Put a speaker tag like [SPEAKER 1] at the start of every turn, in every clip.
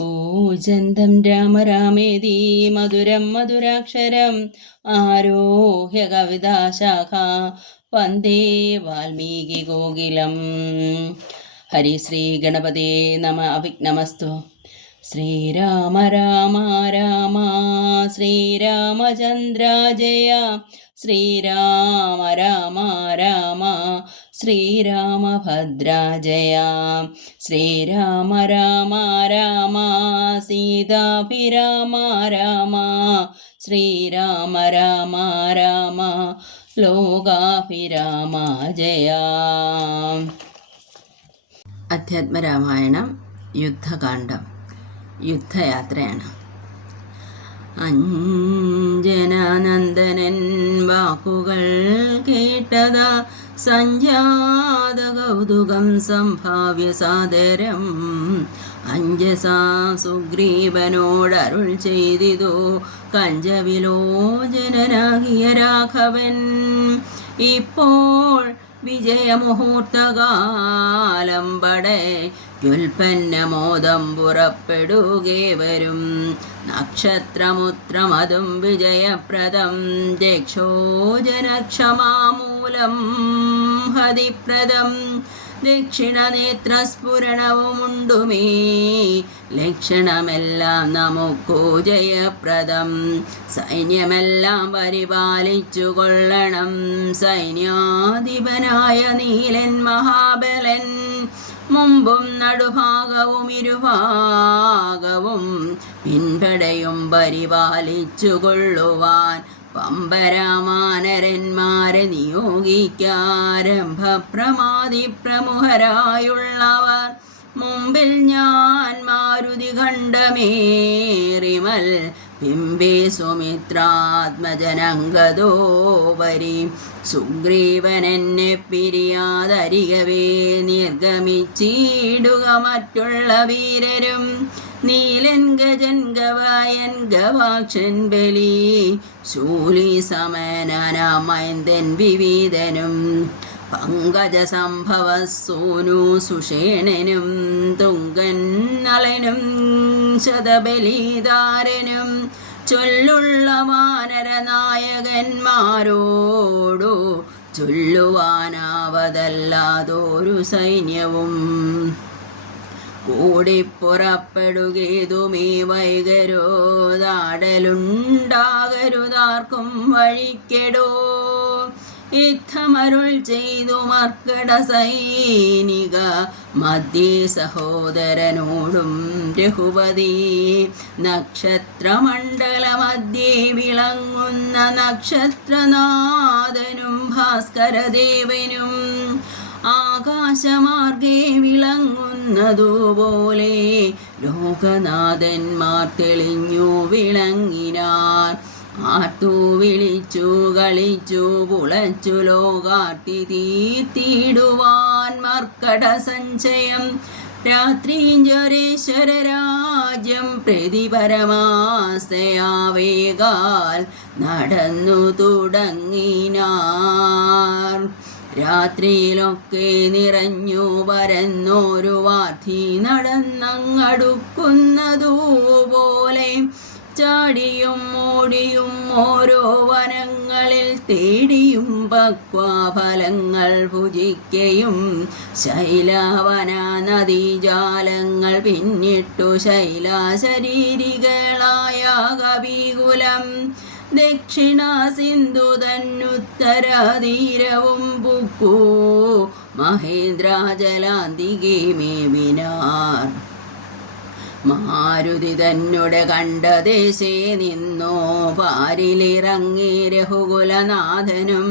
[SPEAKER 1] കൂജന്തം രാമ രാമേതി മധുരം മധുരാക്ഷരം ആരോഹ്യ കവിതാശാഖ വന്ദേ വാൽമീകി ഗോകുലം. ഹരി ശ്രീ ഗണപതേ നമ അഭിജ്ഞമസ്തു ശ്രീരാമ രാമ രാമ ശ്രീരാമചന്ദ്ര ജയ ശ്രീരാമ രാമ രാമ ശ്രീരാമഭദ്ര ജയ ശ്രീരാമ രാമ രാമ സീതാഭിരാമ രാമ ശ്രീരാമ രാമ രാമ ലോകാഭിരാമ ജയ അധ്യാത്മരാമായണം യുദ്ധകാന്ഡം യുദ്ധയാത്രയാണ്. അഞ്ജനാനന്ദനൻ വാക്കുകൾ കേട്ടതാ സഞ്ജാത കൗതുകം സംഭാവ്യ സാദരം. അഞ്ജസാ സുഗ്രീവനോടരുൾ ചെയ്തിതോ. കഞ്ചവിലോചനനാകിയ രാഘവൻ. ഇപ്പോൾ വിജയമുഹൂർത്തകാലം പടേ വ്യുൽപ്പന്നമോദം പുറപ്പെടുകേ വരും നക്ഷത്രമുത്രമതും വിജയപ്രദം. ദക്ഷോജനക്ഷമാമൂലം ഹതിപ്രദം. ദക്ഷിണനേത്രസ്ഫുരണവുമുണ്ടുമേ. ലക്ഷണമെല്ലാം നമുക്കോ ജയപ്രദം. സൈന്യമെല്ലാം പരിപാലിച്ചു കൊള്ളണം സൈന്യാധിപനായ നീലൻ മഹാബലൻ. മുമ്പും നടുഭാഗവും ഇരുഭാഗവും പിൻപടയും പരിപാലിച്ചു കൊള്ളുവാൻ പമ്പരാമാനരന്മാരെ നിയോഗിക്കാരംഭപ്രമാതി പ്രമുഖരായുള്ളവർ മുമ്പിൽ ഞാൻ മാരുതി ഖണ്ഡമേറിമൽ ബിംബേ സുമിത്രാത്മജനങ്കതോപരി സുഗ്രീവനെന്നെ പിരിയാതരികവേ നിർഗമിച്ചിടുക മറ്റുള്ള വീരരും നീലൻ ഗജൻ ഗവായൻ ഗവാക്ഷൻ ബലി ശൂലി സമനനമൈന്ദൻ വിവിധനും പങ്കജ സംഭവ സോനു സുഷേണനും തുങ്കൻ നളനും ശതബലിധാരനും ചൊല്ലുള്ള വാനരനായകന്മാരോടോ ചൊല്ലുവാനാവതല്ലാതൊരു സൈന്യവും. കൂടിപ്പുറപ്പെടുകേതുമീ വൈകരോ താടലുണ്ടാകരുതാർക്കും വഴിക്കെടോ. യുദ്ധമരുൾ ചെയ്തു മർക്കട സൈനിക മധ്യേ സഹോദരനോടും രഘുപതി. നക്ഷത്രമണ്ഡല മധ്യേ വിളങ്ങുന്ന നക്ഷത്രനാഥനും ഭാസ്കരദേവനും ആകാശമാർഗേ വിളങ്ങുന്നതുപോലെ ലോകനാഥന്മാർ തെളിഞ്ഞു വിളങ്ങിനാർ. ആർത്തു വിളിച്ചു കളിച്ചു പുളച്ചു ലോകാർത്തി തീർത്തിടുവാൻ മർക്കട സഞ്ചയം. രാത്രീഞ്ചരേശ്വര രാജ്യം പ്രതിപരമാസയാവേകാൽ നടന്നു തുടങ്ങിനാർ. രാത്രിയിലൊക്കെ നിറഞ്ഞു പരന്നോരു വാർത്തി നടന്നങ്ങടുക്കുന്നതുപോലെ ചാടിയും ഓടിയും ഓരോ വനങ്ങളിൽ തേടിയും പക്വാഫലങ്ങൾ ഭുജിക്കയും ശൈലാവന നദീജാലങ്ങൾ പിന്നിട്ടു ശൈലാശരീരികളായ കവികുലം. ദക്ഷിണ സിന്ധു തന്നുത്തരതീരവും പുക്കൂ. മഹേന്ദ്രാജലാന്തികെ മേവിനാർ. മാരുതി തന്നുടെ കണ്ടദേശേ നിന്നോ പാരിലിറങ്ങി രഘുകുലനാഥനും.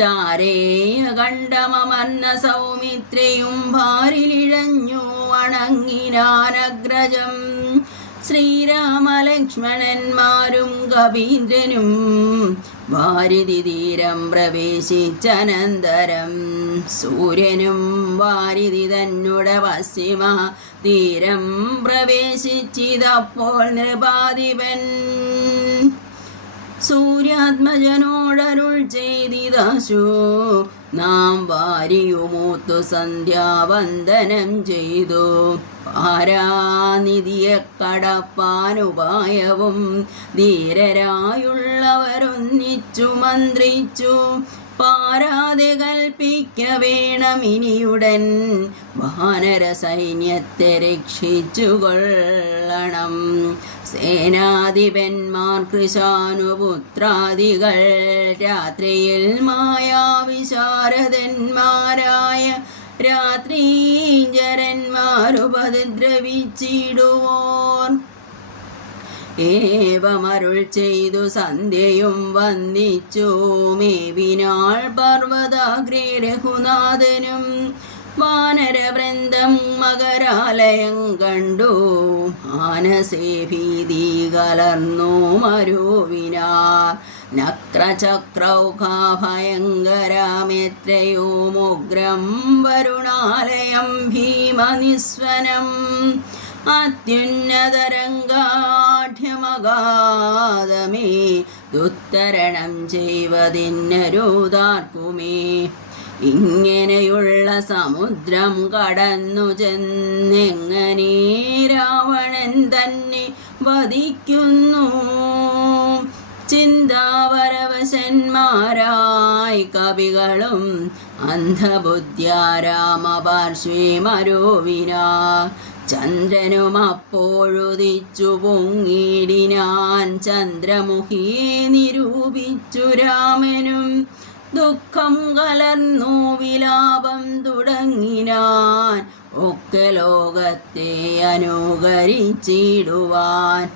[SPEAKER 1] താരേയ കണ്ടമർന്ന സൗമിത്രയും ഭാരിലിഴഞ്ഞു വണങ്ങിനാനഗ്രജം ശ്രീരാമലക്ഷ്മണന്മാരും കവീന്ദ്രനും വാരിധി തീരം പ്രവേശിച്ചനന്തരം. സൂര്യനും വാരിധി തന്നുടെ പശ്ചിമ തീരം പ്രവേശിച്ചിതപ്പോൾ നൃപാധിപൻ. സൂര്യാത്മജനോടരുൾ ചെയ്തിതാശു നാം വാരിയുമൂത്തു സന്ധ്യാവന്ദനം ചെയ്തു. ആരാനിധിയെ കടപ്പാനുപായവും ധീരരായുള്ളവരൊന്നിച്ചു മന്ത്രിച്ചു. പാരാതെ കൽപ്പിക്ക വേണമിനിയുടൻ വാനര സൈന്യത്തെ രക്ഷിച്ചു കൊള്ളണം. സേനാധിപന്മാർ കൃശാനുപുത്രാദികൾ. രാത്രിയിൽ മായാവിശാരദന്മാരായ രാത്രീജരന്മാരുപദ്രവിച്ചിടുവോർ ഏവമരുൾ ചെയ്തു സന്ധ്യയും വന്ദിച്ചു. മേവിനാൾ പർവതാഗ്രേ രഘുനാഥനും വാനരവൃന്ദം മകരാലയം കണ്ടു. മാനസേ ഭീതി കലർന്നു മരുവിനാർ നക്രചക്രൗഖാഭയങ്കരമെത്രയോ മുഗ്രം വരുണാലയം ഭീമനിസ്വനം. അത്യുന്നതരംഗാഠ്യമഗാധമേ ദുത്തരണം ചെയ്വതിന്നരുതാർക്കുമേ. ഇങ്ങനെയുള്ള സമുദ്രം കടന്നു ചെന്നെങ്ങനെ രാവണൻ തന്നെ വധിക്കുന്നു. ചിന്താപരവശന്മാരായി കവികളും അന്ധബുദ്ധ്യാരാമപാർശ്വേ മരോവിനാ. ചന്ദ്രനും അപ്പോഴുദിച്ചു പൊങ്ങിടിനാൻ ചന്ദ്രമുഖിയെ നിരൂപിച്ചു രാമനും. ദുഃഖം കലർന്നു വിലാപം തുടങ്ങിനാൻ ഒക്കെ ലോകത്തെ അനുകരിച്ചിടുവാൻ.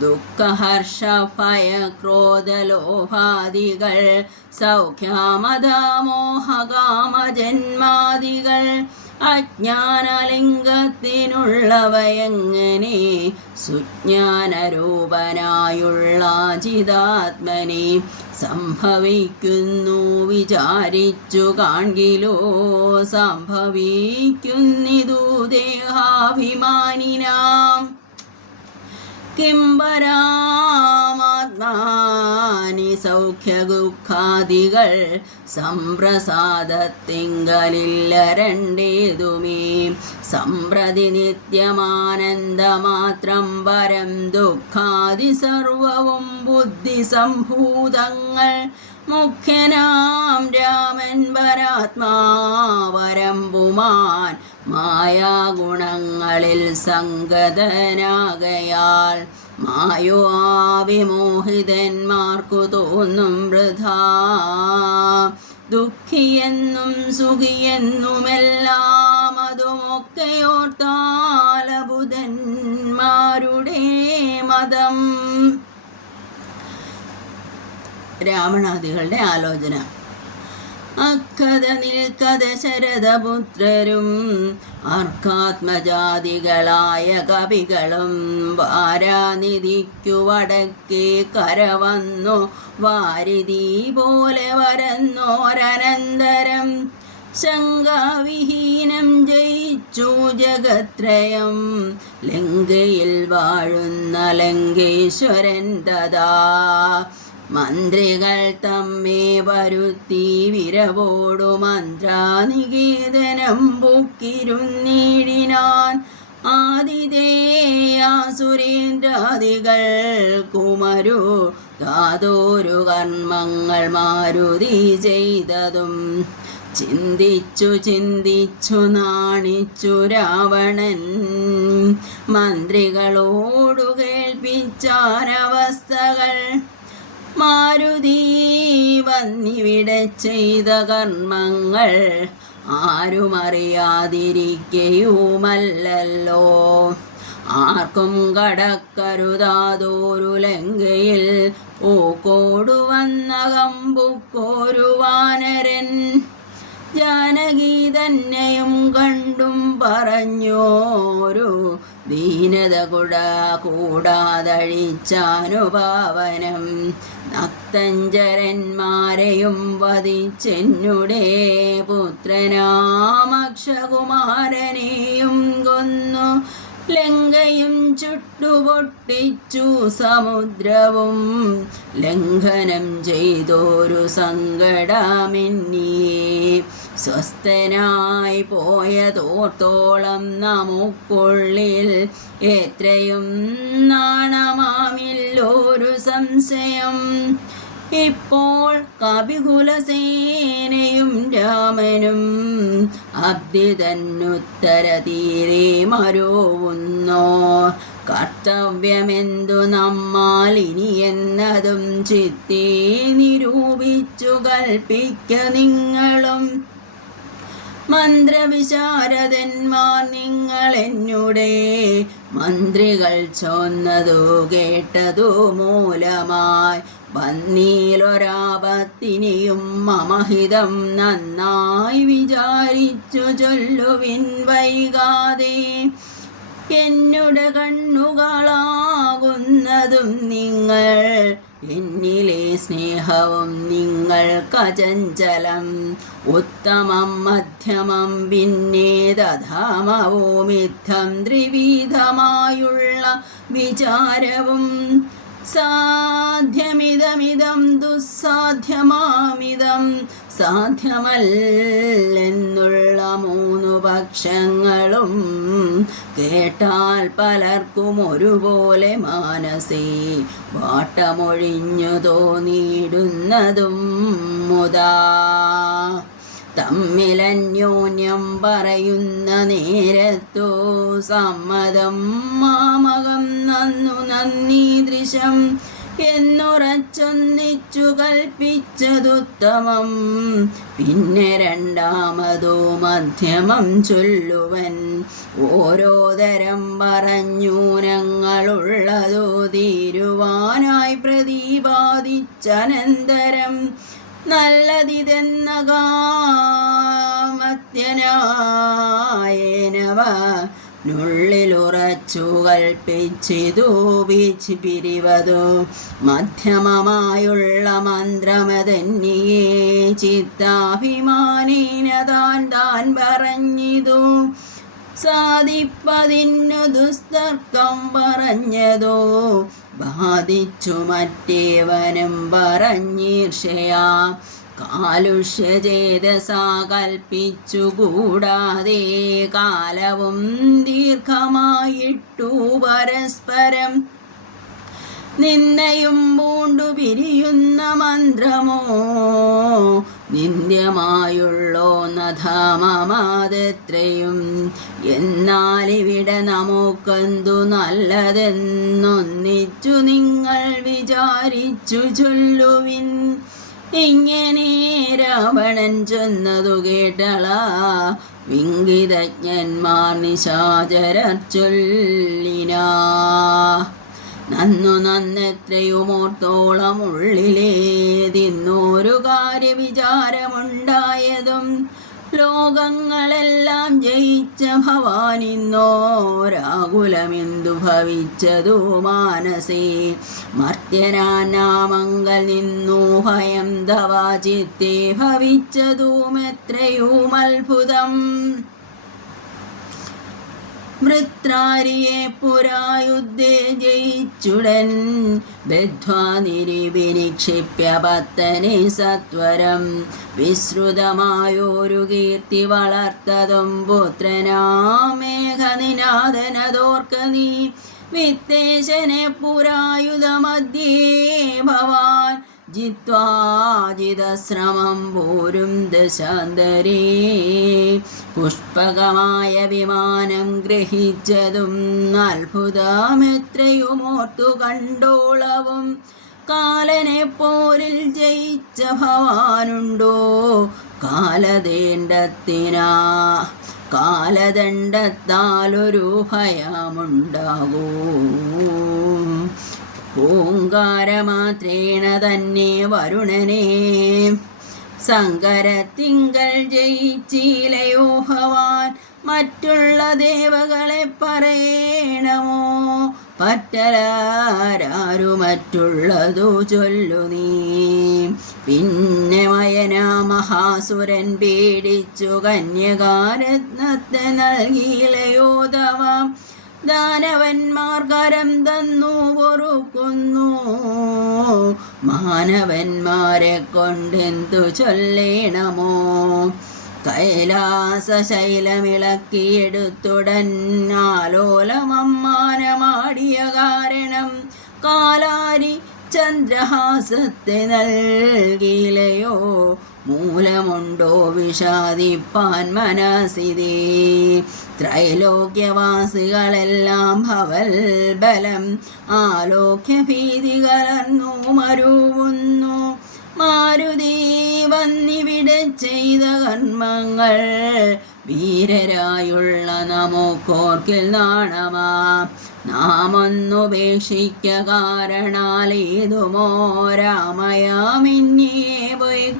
[SPEAKER 1] ദുഃഖഹർഷ ഭയ ക്രോധലോഭാദികൾ സൗഖ്യമതാമോഹകാമജന്മാദികൾ അജ്ഞാനലിംഗത്തിനുള്ളവയെങ്ങനെ? സുജ്ഞാനരൂപനായുള്ള ചിതാത്മനെ സംഭവിക്കുന്നു വിചാരിച്ചു കാൺകിലോ. സംഭവിക്കുന്നിതു ദേഹാഭിമാനിനാം കിംബരാമാത്മാനി സൗഖ്യദുഃഖാദികൾ സംപ്രസാദത്തിങ്കലില്ലരണ്ടേതുമേ സംപ്രതി നിത്യമാനന്ദമാത്രം പരം ദുഃഖാദി സർവവും ബുദ്ധിസംഭൂതങ്ങൾ മുഖ്യനാം രാമൻ പരാത്മാവരമ്പുമാൻ മായാഗുണങ്ങളിൽ സംഗതനാകയാൽ മായോ വിമോഹിതന്മാർക്കു തോന്നും വൃഥാ. ദുഃഖിയെന്നും സുഖിയെന്നുമെല്ലാം അതുമൊക്കെയോർത്താലബുധന്മാരുടെ മതം. രാവണാദികളുടെ ആലോചന. അക്കഥ നിൽക്കഥ ശരദപുത്രരും അർക്കാത്മജാതികളായ കവികളും വാരാനിധിക്കു വടക്കേ കരവന്നു. വാരിധി പോലെ വരന്നോരനന്തരം ശങ്കാവിഹീനം ജയിച്ചു ജഗത്രയം. ലങ്കയിൽ വാഴുന്ന ലങ്കേശ്വരൻ തഥാ മന്ത്രികൾ തമ്മി വരുത്തി വിരവോടു മന്ത്രാനികേതനം പൊക്കിരുന്നീടിനാൻ ആതിഥേയാസുരേന്ദ്രാദികൾ കുമരു ധാതോരു കർമ്മങ്ങൾ മാരുതി ചെയ്തതും. ചിന്തിച്ചു ചിന്തിച്ചു നാണിച്ചു രാവണൻ. മന്ത്രികളോടു കേൾപ്പിച്ചാനവസ്ഥകൾ മാരുതി വന്നിവിടെ ചെയ്ത കർമ്മങ്ങൾ ആരുമറിയാതിരിക്കയുമല്ലല്ലോ. ആർക്കും കടക്കരുതാതോരു ലങ്കയിൽ ഓക്കോടു വന്ന കമ്പുക്കോരു വാനരൻ. ജാനകി തന്നെയും കണ്ടും പറഞ്ഞോരു ദീനത കുട കൂടാതഴിച്ചാനുഭാവനം നക്തഞ്ചരന്മാരെയും വധിച്ചെന്നുടെ പുത്രനാമക്ഷകുമാരനെയും കൊന്നു. ലങ്കയും ചുട്ടുപൊട്ടിച്ചു സമുദ്രവും ലംഘനം ചെയ്തോരു സങ്കടമെന്നിയെ. സ്വസ്ഥനായി പോയതോർത്തോളം നമുക്കുള്ളിൽ എത്രയും നാണമാമില്ലൊരു സംശയം. ഇപ്പോൾ കപികുലസേനയും രാമനും അബ്ദി തന്നുത്തര തീരെ മരോവുന്നോ. കർത്തവ്യമെന്തു നമ്മാലിനി എന്നതും ചിത്തേ നിരൂപിച്ചു കൽപ്പിക്ക നിങ്ങളും. മന്ത്രവിശാരദന്മാർ നിങ്ങൾ എന്നുടെ മന്ത്രികൾ ചൊന്നതു കേട്ടതു മൂലമായി. വന്നീലൊരാപത്തിനിയും മമഹിതം നന്നായി വിചാരിച്ചു ചൊല്ലുവിൻ വൈകാതെ. എന്നുടെ കണ്ണുകളാകുന്നതും നിങ്ങൾ എന്നിലെ സ്നേഹവും നിങ്ങൾ കചഞ്ചലം. ഉത്തമം മധ്യമം പിന്നെ തഥാമവോ മിഥം ത്രിവിധമായുള്ള വിചാരവും സാധ്യമിതമിതം ദുസ്സാധ്യമാമിതം. സാധ്യമല്ലെന്നുള്ള മൂന്നു പക്ഷങ്ങളും കേട്ടാൽ പലർക്കും ഒരുപോലെ മാനസേ. വാട്ടമൊഴിഞ്ഞു തോന്നിയിടുന്നതും മുതാ. തമ്മിലന്യോന്യം പറയുന്ന നേരത്തോ സമ്മതം മാമകം നന്നു നന്ദി ദൃശം എന്നുറച്ചൊന്നിച്ചു കൽപ്പിച്ചതുത്തമം. പിന്നെ രണ്ടാമതോ മധ്യമം ചൊല്ലുവൻ. ഓരോ തരം പറഞ്ഞൂനങ്ങളുള്ളതോ തീരുവാനായി പ്രതിപാദിച്ചനന്തരം നല്ലതിതെന്ന കാമത്യനായനവ നുള്ളിലുറച്ചു കൽപ്പിച്ചിതു വീച്ച് പിരിവതു. മധ്യമമായുള്ള മന്ത്രമതന്നിയെ ചിത്താഭിമാനീന താൻ താൻ പറഞ്ഞിതു. സാധിപ്പതിന്നു ദുസ്തർക്കം പറഞ്ഞതോ. ബാധിച്ചു മറ്റേവനും പറഞ്ഞീർഷയാ. കാലുഷ്യചേതസാ സാകൽപ്പിച്ചു കൂടാതെ കാലവും ദീർഘമായിട്ടു പരസ്പരം നിന്നയും പൂണ്ടു പിരിയുന്ന മന്ത്രമോ? നിന്ദ്യമായുള്ളോ നധാമമാതെത്രയും എന്നാലിവിടെ നമുക്കെന്തു നല്ലതെന്നൊന്നിച്ചു നിങ്ങൾ വിചാരിച്ചു ചൊല്ലുവിൻ. ഇങ്ങനെ രാവണൻ ചെന്നതു കേട്ടള. വിങ്കിതജ്ഞന്മാർ നിശാചരർ ചൊല്ലിനാ. നന്നു നന്നെത്രയുമോർത്തോളം ഉള്ളിലേതിന്നൊരു കാര്യവിചാരമുണ്ടായതും ലോകങ്ങളെല്ലാം ജയിച്ച ഭവാനിന്നോരാകുലമെന്തു ഭവിച്ചതു മാനസേ? മർത്യനാനാമങ്കൽ നിന്നു ഭയം തവാ ചിത്തെ വൃത്രാരിയെ പുരായുദ്ധേ ജയിച്ചുടൻ. ബദ്ധ്വാനിരിവിനിക്ഷിപ്യ പത്തനെ സത്വരം. വിശ്രുതമായൊരു കീർത്തി വളർത്തതും പുത്രനാമേഘനിനാഥനതോർക്ക് നീ. വിത്തേശനെ പുരായുധമധ്യേ ഭവാൻ ജിത്വാജിതശ്രമം പോരും ദശാന്തരേ. പുഷ്പകമായ വിമാനം ഗ്രഹിച്ചതും അത്ഭുതമെത്രയുമോർത്തു കണ്ടോളവും കാലനെ പോരിൽ ജയിച്ച ഭവാനുണ്ടോ? കാലദേണ്ടത്തിനാ കാലദണ്ഡത്താലൊരു ഭയമുണ്ടാകൂ. ഓങ്കാരമാത്രേണ തന്നെ വരുണനെ. സങ്കരത്തിങ്കൽ ജയിച്ചിലയോ ജയിച്ചീലയോഹവാൻ മറ്റുള്ള ദേവകളെ പറയണമോ? പറ്റലാരാരു മറ്റുള്ളതു ചൊല്ലു നീ. പിന്നെ മയന മഹാസുരൻ പേടിച്ചു കന്യകാരത്നത്തെ നൽകിയിലയോ തവ ദാനവന്മാർ കരം തന്നു പൊറുക്കുന്നു മാനവന്മാരെ കൊണ്ടെന്തു ചൊല്ലേണമോ? കൈലാസ ശൈലമിളക്കിയെടുത്തുടൻ ആലോലമമ്മാനമാടിയ കാരണം കാലാരി ചന്ദ്രഹാസത്തെ നൽകിയിലയോ മൂലമുണ്ടോ വിഷാദിപ്പാൻ മനസ്സിതേ? ത്രൈലോക്യവാസികളെല്ലാം ഭവൽ ബലം. ആലോക്യ ഭീതി കലർന്നു മരുവുന്നു. മാരുതി വന്നിവിടെ ചെയ്ത കർമ്മങ്ങൾ. വീരരായുള്ള നമോ നമുക്കോർക്കിൽ നാണമാ. നാമൊന്നുപേക്ഷിക്ക കാരണാലേതുമോ? രാമയാമിന്നിയെ പോയി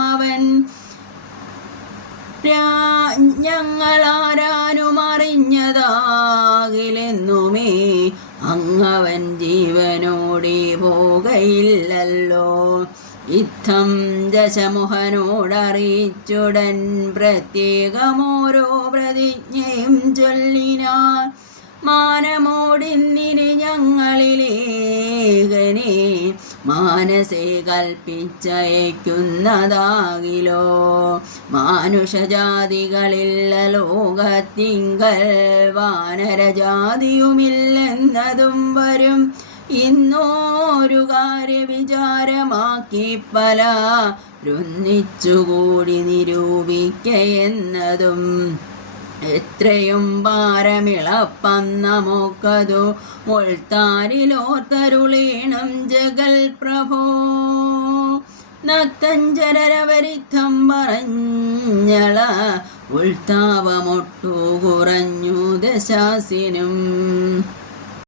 [SPEAKER 1] അവൻ ഞങ്ങളാരാനും അറിഞ്ഞതാകിലെന്നുമേ അങ്ങവൻ ജീവനോടി പോകയില്ലല്ലോ. ഇത്തം ദശമുഹനോടറിയിച്ചുടൻ പ്രത്യേകമോരോ പ്രതിജ്ഞയും ചൊല്ലിനാർ മാനമോടിന്നിന് ഞങ്ങളിലേകനെ മാനസേ കൽപ്പിച്ചയക്കുന്നതാകിലോ? മാനുഷജാതികളില്ല ലോകത്തിങ്കൽ വാനരജാതിയുമില്ലെന്നതും വരും. ഇന്നോരു കാര്യവിചാരമാക്കി പല രുന്നിച്ചുകൂടി നിരൂപിക്കയെന്നതും എത്രയും ഭാരമിളപ്പന്നമോക്കതു മുൾത്താരിലോർത്തരുളീണം ജഗൽ പ്രഭോ നത്തഞ്ചരവരിത്തം പറഞ്ഞള ഉൾത്താവമൊട്ടു കുറഞ്ഞു ദശാസിനും.